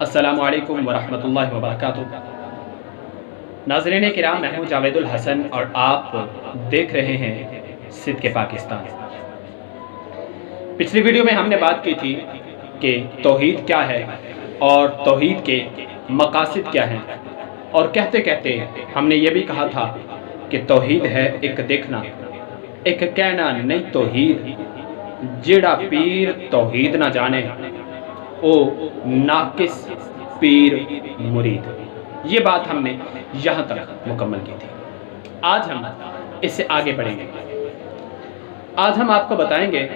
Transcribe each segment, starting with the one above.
السلام علیکم ورحمۃ اللہ وبرکاتہ۔ ناظرین کرام، میں ہوں جاوید الحسن اور آپ دیکھ رہے ہیں صدق پاکستان۔ پچھلی ویڈیو میں ہم نے بات کی تھی کہ توحید کیا ہے اور توحید کے مقاصد کیا ہیں، اور کہتے کہتے ہم نے یہ بھی کہا تھا کہ توحید ہے ایک دیکھنا، ایک کہنا نہیں توحید، جیڑا پیر توحید نہ جانے او ناقص پیر مرید۔ یہ بات ہم نے یہاں تک مکمل کی تھی۔ آج ہم اس سے آگے بڑھیں گے۔ آج ہم آپ کو بتائیں گے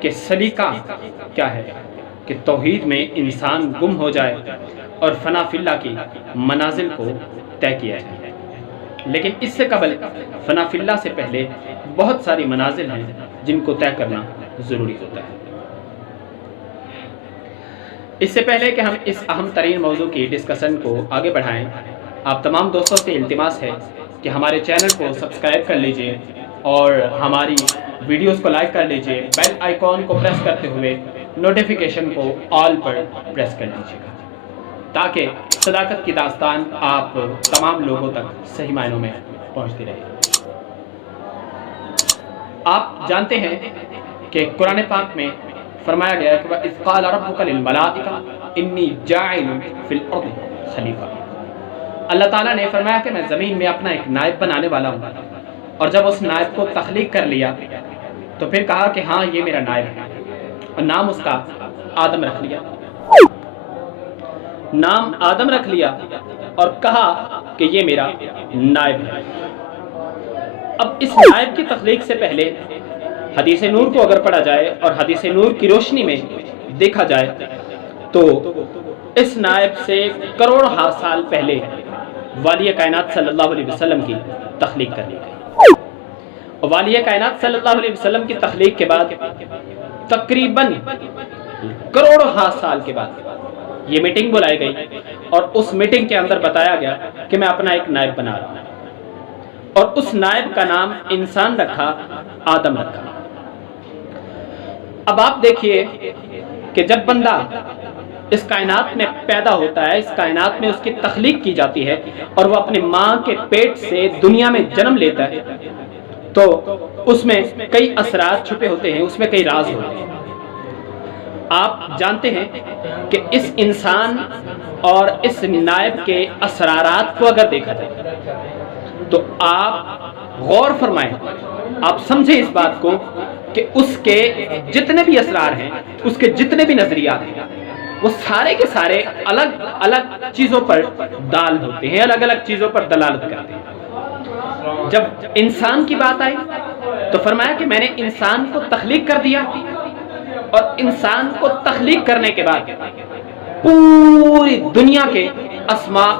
کہ سلیقہ کیا ہے کہ توحید میں انسان گم ہو جائے اور فنا فی اللہ کی منازل کو طے کیا ہے۔ لیکن اس سے قبل فنا فی اللہ سے پہلے بہت ساری منازل ہیں جن کو طے کرنا ضروری ہوتا ہے۔ اس سے پہلے کہ ہم اس اہم ترین موضوع کی ڈسکشن کو آگے بڑھائیں، آپ تمام دوستوں سے التماس ہے کہ ہمارے چینل کو سبسکرائب کر لیجئے اور ہماری ویڈیوز کو لائک کر لیجئے، بیل آئیکن کو پریس کرتے ہوئے نوٹیفیکیشن کو آل پر پریس کر لیجئے گا تاکہ صداقت کی داستان آپ تمام لوگوں تک صحیح معنوں میں پہنچتی رہے۔ آپ جانتے ہیں کہ قرآن پاک میں فرمایا گیا ہے کہ وَإِذْ قَالَ رَبُّكَ لِلْمَلَائِكَةِ إِنِّي جَاعِلٌ فِي الْأَرْضِ خَلِيفَةً۔ اللہ تعالیٰ نے فرمایا کہ میں زمین میں اپنا ایک نائب بنانے والا ہوں، اور جب اس نائب کو تخلیق کر لیا تو پھر کہا کہ ہاں یہ میرا نائب ہے، اور نام اس کا آدم رکھ لیا۔ نام آدم رکھ لیا اور کہا کہ یہ میرا نائب ہے۔ اب اس نائب کی تخلیق سے پہلے حدیث نور کو اگر پڑھا جائے اور حدیث نور کی روشنی میں دیکھا جائے تو اس نائب سے کروڑ سال پہلے والی کائنات صلی اللہ علیہ وسلم کی تخلیق کر لی گئی، اور والی کائنات صلی اللہ علیہ وسلم کی تخلیق کے بعد تقریباً کروڑ سال کے بعد یہ میٹنگ بلائی گئی، اور اس میٹنگ کے اندر بتایا گیا کہ میں اپنا ایک نائب بنا رہا ہوں، اور اس نائب کا نام انسان رکھا، آدم رکھا۔ اب آپ دیکھیے کہ جب بندہ اس کائنات میں پیدا ہوتا ہے، اس کائنات میں اس کی تخلیق کی جاتی ہے، اور وہ اپنے ماں کے پیٹ سے دنیا میں جنم لیتا ہے، تو اس میں کئی اسرار چھپے ہوتے ہیں، اس میں کئی راز ہوتے ہیں۔ آپ جانتے ہیں کہ اس انسان اور اس نائب کے اسرارات کو اگر دیکھا جائے تو آپ غور فرمائیں، آپ سمجھیں اس بات کو کہ اس کے جتنے بھی اسرار ہیں، اس کے جتنے بھی نظریات ہیں، وہ سارے کے سارے الگ الگ چیزوں پر دال ہوتے ہیں، الگ الگ چیزوں پر دلالت کرتے ہیں۔ جب انسان کی بات آئی تو فرمایا کہ میں نے انسان کو تخلیق کر دیا، اور انسان کو تخلیق کرنے کے بعد پوری دنیا کے اسماء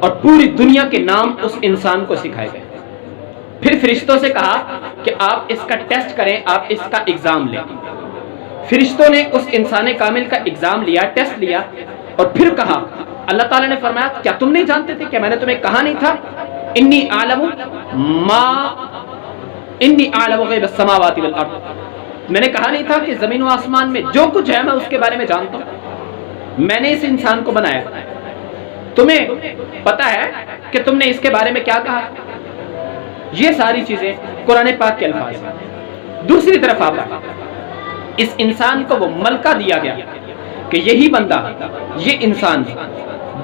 اور پوری دنیا کے نام اس انسان کو سکھائے گئے۔ پھر فرشتوں سے کہا کہ آپ اس کا ٹیسٹ کریں، آپ اس کا ایگزام لیں۔ فرشتوں نے اس انسان کامل کا ایگزام لیا، ٹیسٹ لیا، اور پھر کہا، اللہ تعالیٰ نے فرمایا کیا تم نہیں جانتے تھے کہ میں نے تمہیں کہا نہیں تھا انی اعلم غیب السماوات والارض، میں نے کہا نہیں تھا کہ زمین و آسمان میں جو کچھ ہے میں اس کے بارے میں جانتا ہوں، میں نے اس انسان کو بنایا، تمہیں پتا ہے کہ تم نے اس کے بارے میں کیا کہا؟ یہ ساری چیزیں قرآن پاک کے الفاظ ہیں۔ دوسری طرف آپ اس انسان کو وہ ملکہ دیا گیا کہ یہی بندہ، یہ انسان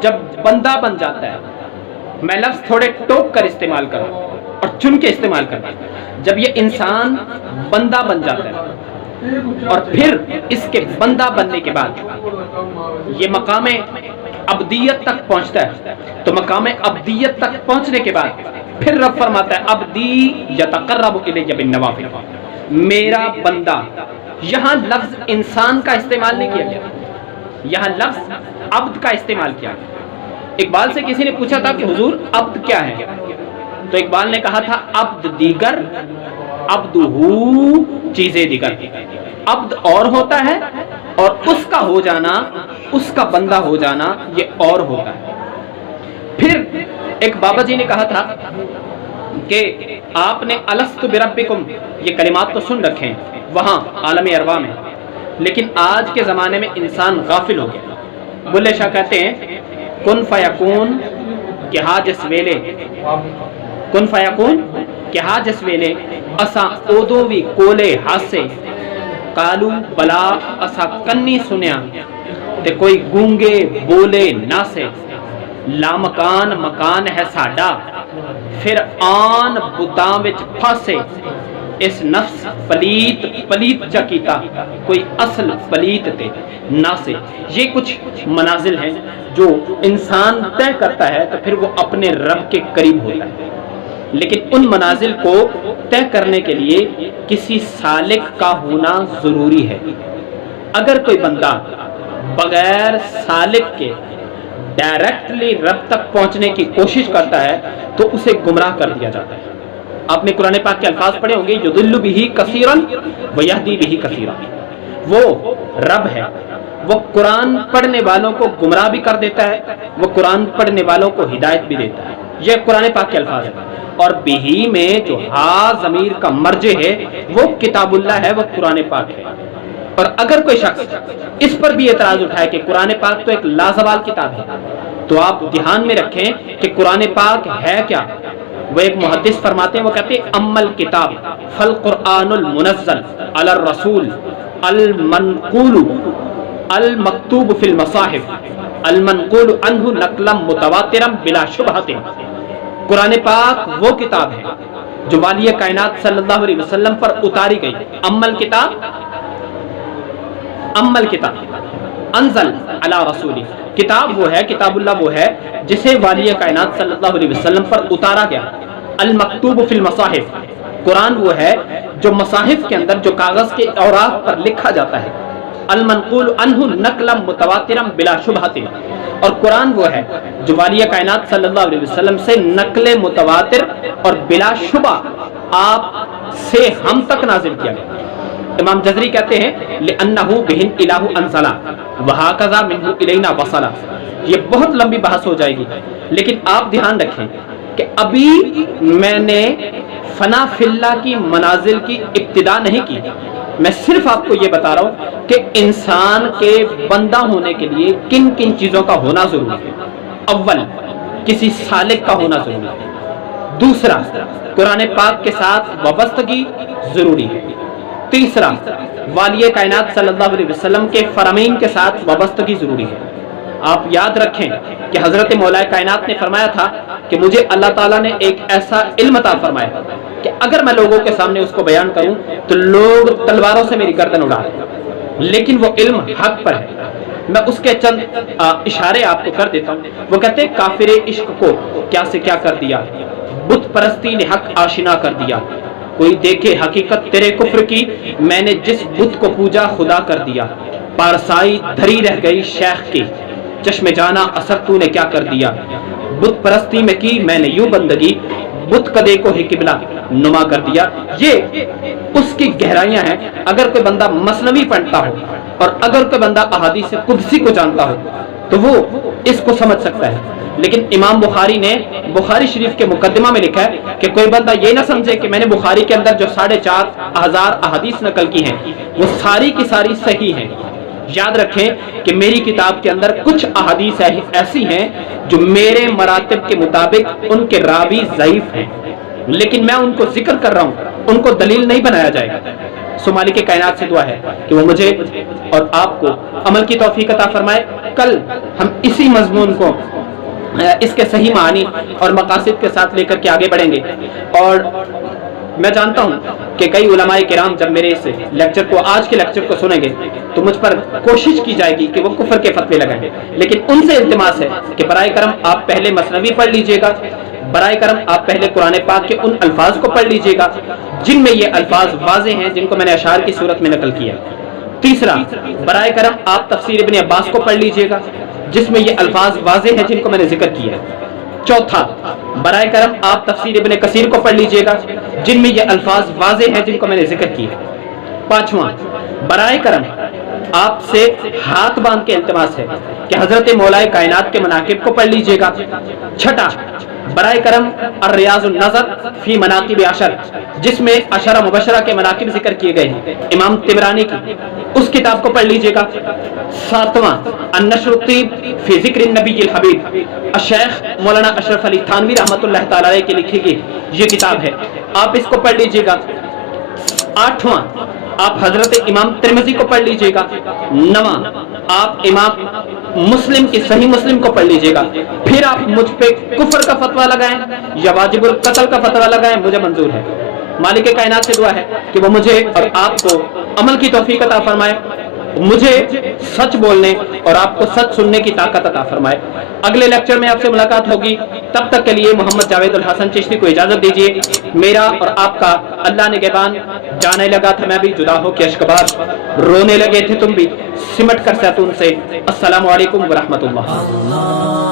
جب بندہ بن جاتا ہے، میں لفظ تھوڑے ٹوک کر استعمال کروں اور چن کے استعمال کرتا ہوں، جب یہ انسان بندہ بن جاتا ہے اور پھر اس کے بندہ بننے کے بعد یہ مقام ابدیت تک پہنچتا ہے، تو مقام ابدیت تک پہنچنے کے بعد پھر رب فرماتا ہے عبدی یتقرب الی بالنوافل، میرا بندہ۔ یہاں لفظ انسان کا استعمال نہیں کیا گیا، یہاں لفظ عبد کا استعمال کیا گیا۔ اقبال سے کسی نے پوچھا تھا کہ حضور عبد کیا ہے، تو اقبال نے کہا تھا عبد دیگر عبدہو چیزیں دیگر، عبد اور ہوتا ہے اور اس کا ہو جانا، اس کا بندہ ہو جانا یہ اور ہوتا ہے۔ پھر ایک بابا جی نے کہا تھا کہ آپ نے الست بربکم یہ کلمات تو سن رکھے ہیں وہاں عالم ارواح میں، لیکن آج کے زمانے میں انسان غافل ہو گیا۔ بلے شاہ کہتے ہیں کن فیکون کہ ہا جس ویلے، کن فیکون کہ ہا جس ویلے اسا اودو وی کولے ہاسے کالو بلا اسا کنی سنیا تے کوئی گونگے بولے نہ سے، لامکان مکان ہے ساڈا پھر آن بتاں وچ پھاسے، اس نفس پلیت پلیت چکیتا کوئی اصل پلیت تے نہ سے۔ یہ کچھ منازل ہیں جو انسان طے کرتا ہے تو پھر وہ اپنے رب کے قریب ہوتا ہے، لیکن ان منازل کو طے کرنے کے لیے کسی سالک کا ہونا ضروری ہے۔ اگر کوئی بندہ بغیر سالک کے ڈائریکٹلی رب تک پہنچنے کی کوشش کرتا ہے تو اسے گمراہ کر دیا جاتا ہے۔ آپ نے قرآن پاک کے الفاظ پڑھے ہوں گے یضل بہ کثیرا ویہدی بہ کثیرا، وہ رب ہے، وہ قرآن پڑھنے والوں کو گمراہ بھی کر دیتا ہے، وہ قرآن پڑھنے والوں کو ہدایت بھی دیتا ہے۔ یہ قرآن پاک کے الفاظ ہیں، اور بہی میں جو ہا ضمیر کا مرجع ہے وہ کتاب اللہ ہے، وہ قرآن پاک ہے۔ اور اگر کوئی شخص اس پر بھی اعتراض اٹھائے کہ قرآن پاک تو ایک لازوال کتاب ہے، تو آپ دھیان میں رکھیں کہ قرآن پاک ہے کیا۔ وہ ایک محدث فرماتے ہیں، وہ کہتے ہیں اما الکتاب فالقرآن المنزل علی الرسول المنقول المکتوب فی المصاحف المنقول عنہ نقلا متواترا بلا شبہۃ۔ قرآن پاک وہ کتاب ہے جو والی کائنات صلی اللہ علیہ وسلم پر اتاری گئی۔ اما الکتاب انزل علی رسولی، کتاب وہ ہے، کتاب اللہ وہ ہے جسے والی کائنات صلی اللہ علیہ وسلم پر اتارا گیا۔ المکتوب فی المصاحف، قرآن وہ ہے جو مصاحف کے اندر، جو کاغذ کے اوراق پر لکھا جاتا ہے۔ المنقول عنہ نقلا متواترا بلا شبہۃ، اور قرآن وہ ہے جو والی کائنات صلی اللہ علیہ وسلم سے نقل متواتر اور بلا شبہ آپ سے ہم تک نازل کیا گیا۔ امام جزری کہتے ہیں لِأَنَّهُ بِهِ الْإِلَٰهُ أَنزَلَ وَهَكَذَا مِنْهُ إِلَيْنَا وَصَلَ۔ یہ بہت لمبی بحث ہو جائے گی، لیکن آپ دھیان رکھیں کہ ابھی میں نے فنا فی اللہ کی منازل کی ابتدا نہیں کی، میں صرف آپ کو یہ بتا رہا ہوں کہ انسان کے بندہ ہونے کے لیے کن کن چیزوں کا ہونا ضروری ہے۔ اول، کسی سالک کا ہونا ضروری ہے۔ دوسرا، قرآن پاک کے ساتھ وابستگی ضروری ہے۔ تیسرا، والی کائنات صلی اللہ علیہ وسلم کے فرامین کے ساتھ وابستگی ضروری ہے۔ آپ یاد رکھیں کہ حضرت مولا کائنات نے فرمایا تھا کہ مجھے اللہ تعالیٰ نے ایک ایسا علم عطا فرمایا کہ اگر میں لوگوں کے سامنے اس کو بیان کروں تو لوگ تلواروں سے میری گردن اڑا دیں، لیکن وہ علم حق پر ہے۔ میں اس کے چند اشارے آپ کو کر دیتا ہوں۔ وہ کہتے ہیں کافر عشق کو کیا سے کیا کر دیا، بت پرستی نے حق آشنا کر دیا، کوئی دیکھے حقیقت تیرے کفر کی، میں نے جس بت کو پوجا خدا کر دیا، پارسائی دھری رہ گئی شیخ کی، چشم جانا اثر تو نے کیا کر دیا، بت پرستی میں کی میں نے یوں بندگی، بت کدے کو ہی قبلہ نما کر دیا۔ یہ اس کی گہرائیاں ہیں۔ اگر کوئی بندہ مثنوی پڑھتا ہو اور اگر کوئی بندہ احادیث قدسی کو جانتا ہو تو وہ اس کو سمجھ سکتا ہے۔ لیکن امام بخاری نے بخاری شریف کے مقدمہ میں لکھا ہے کہ کوئی بندہ یہ نہ سمجھے کہ میں نے بخاری کے اندر جو 4,500 احادیث نقل کی ہیں وہ ساری کی ساری صحیح ہیں۔ یاد رکھیں کہ میری کتاب کے اندر کچھ احادیث ایسی ہیں جو میرے مراتب کے مطابق ان کے راوی ضعیف ہیں، لیکن میں ان کو ذکر کر رہا ہوں، ان کو دلیل نہیں بنایا جائے گا۔ سو مالک کائنات سے دعا ہے کہ وہ مجھے اور آپ کو عمل کی توفیق عطا فرمائے۔ کل ہم اسی مضمون کو اس کے صحیح معنی اور مقاصد کے ساتھ لے کر کے آگے بڑھیں گے۔ اور میں جانتا ہوں کہ کئی علماء کرام جب میرے اس لیکچر کو، آج کے لیکچر کو سنیں گے تو مجھ پر کوشش کی جائے گی کہ وہ کفر کے فتوے لگائیں گے، لیکن ان سے التماس ہے کہ برائے کرم آپ پہلے مثنوی پڑھ لیجئے گا، برائے کرم آپ پہلے قرآن پاک کے ان الفاظ کو پڑھ لیجئے گا جن میں یہ الفاظ واضح ہیں، جن کو میں نے اشعار کی صورت میں نقل کیا۔ تیسرا، برائے کرم آپ تفسیر ابن عباس کو پڑھ لیجئے گا جس میں یہ الفاظ واضح ہیں جن کو میں نے ذکر کیا ہے۔ چوتھا، برائے کرم آپ تفسیر ابن کثیر کو پڑھ لیجئے گا جن میں یہ الفاظ واضح ہیں جن کو میں نے ذکر کیا ہے۔ پانچواں، برائے کرم آپ سے ہاتھ باندھ کے التماس ہے کہ حضرت مولا کائنات کے مناقب کو پڑھ لیجئے گا۔ چھٹا، برائے کرم الریاض النظر فی مناقب عشر، جس میں عشرہ مبشرہ کے مناقب ذکر کیے گئے ہیں، امام طبرانی کی، اس کتاب کو پڑھ لیجئے گا۔ ساتواں، النشر الطیب فی ذکر النبی الحبیب، الشیخ مولانا اشرف علی تھانوی رحمۃ اللہ تعالی علیہ کی لکھی گئی یہ کتاب ہے، آپ اس کو پڑھ لیجئے گا۔ آٹھواں، آپ حضرت امام ترمذی کو پڑھ لیجئے گا۔ نواں، آپ امام مسلم کی صحیح مسلم کو پڑھ لیجئے گا۔ پھر آپ مجھ پہ کفر کا فتویٰ لگائیں یا واجب القتل کا فتویٰ لگائیں، مجھے منظور ہے۔ مالک کائنات سے دعا ہے کہ وہ مجھے اور آپ کو عمل کی توفیق عطا فرمائے، مجھے سچ بولنے اور آپ کو سچ سننے کی طاقت عطا فرمائے۔ اگلے لیکچر میں آپ سے ملاقات ہوگی، تب تک کے لیے محمد جاوید الحسن چشتی کو اجازت دیجیے۔ میرا اور آپ کا اللہ نگہبان۔ جانے لگا تھا میں بھی جدا ہو کے اشکبار، رونے لگے تھے تم بھی سمٹ کر زیتون سے۔ السلام علیکم ورحمۃ اللہ۔